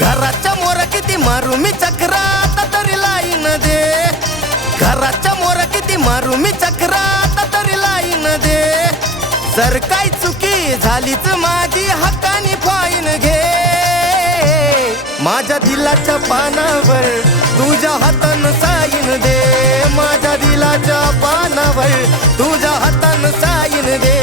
घराच्या मोर किती मारू मी चक्रा आता तरी लाईन दे घराच्या मोर किती मारू मी चक्रा आता तरी लाईन दे जर काय चुकी झालीच माझी हक्कानी फाईन घे माझ्या दिलाच्या पानावर तुझ्या हातानं साईन दे माझ्या दिलाच्या पानावर तुझ्या हातानं साईन दे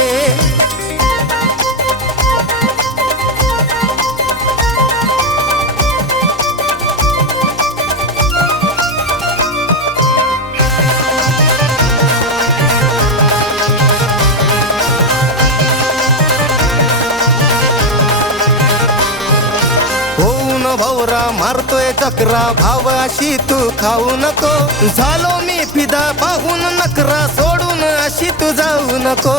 भौरा मारतोय चक्रा भाव अशी तू खाऊ नको झालो मी फिदा पाहून नकरा सोडून अशी तू जाऊ नको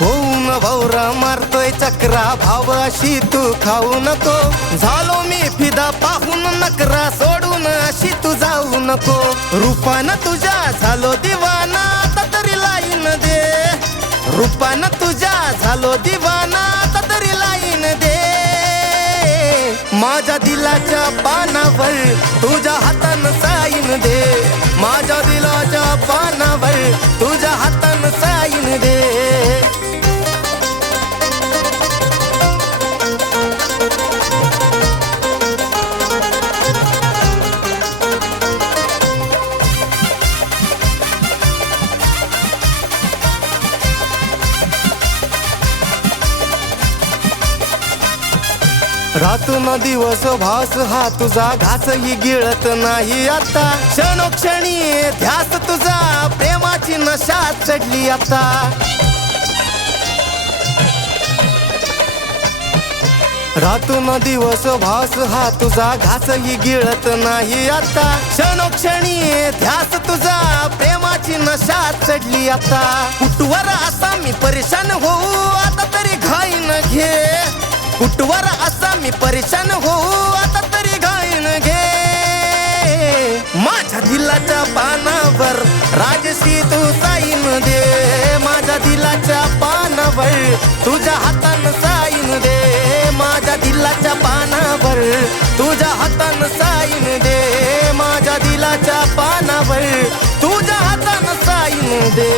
होऊन भौरा मारतोय चक्रा भाव अशी तू खाऊ नको झालो मी फिदा पाहून नकरा सोडून अशी तू जाऊ नको रूपानं तुझ्या झालो दिवाना आता तरी लाईन दे रूपानं तुझ्या झालो दिवाना आता तरी लाईन दे माझ्या दिलाच्या पानावर तुझ्या हातानं साईन दे माझ्या दिलाच्या पानावर तुझ्या हातानं साईन दे रातून दिवस भास हा तुझा घासही गिळत नाही आता क्षणोक्षणी ध्यास तुझा प्रेमाची नशा चढली आता रातून दिवस भास हा तुझा घासही गिळत नाही आता क्षणोक्षणी ध्यास तुझा प्रेमाची नशा चढली आता कुठवर असा मी परेशान होऊ आता तरी घाईन घे कुठवर असा मी परेशान होऊ आता तरी घाईन घे माझ्या दिलाच्या पानावर राजसी तू साईन दे माझ्या दिलाच्या पानावर तुझ्या हातानं साईन दे माझ्या दिलाच्या पानावर तुझ्या हातानं साईन दे माझ्या दिलाच्या पानावर तुझ्या हातानं साईन दे